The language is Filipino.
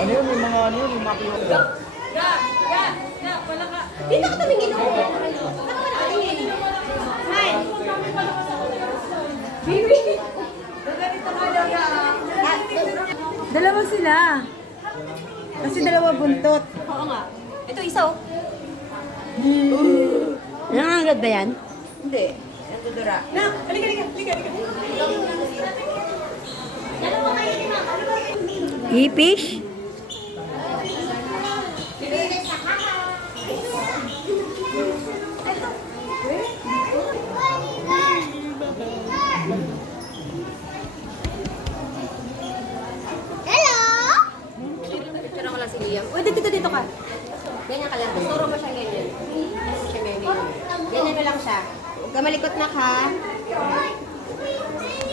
Ano yun? May mga ano yun? May mga piyok. Wala ka. Dito ka tumingin ako. Saan ka nakatingin? Hi. Bibi. Ganito ka daw na. Dalawa sila. Kasi dalawa buntot. Oo nga. Ito isa oh. Nangangagat ba yan? Hindi. Yan dudura. Na, halika. Ipish? Picture ako lang si Liam. Uy, dito ka. Ganyan ka lang. Turo mo siya ganyan. Siya ganyan. Ganyan mo lang siya. Huwag ka malikot na ka.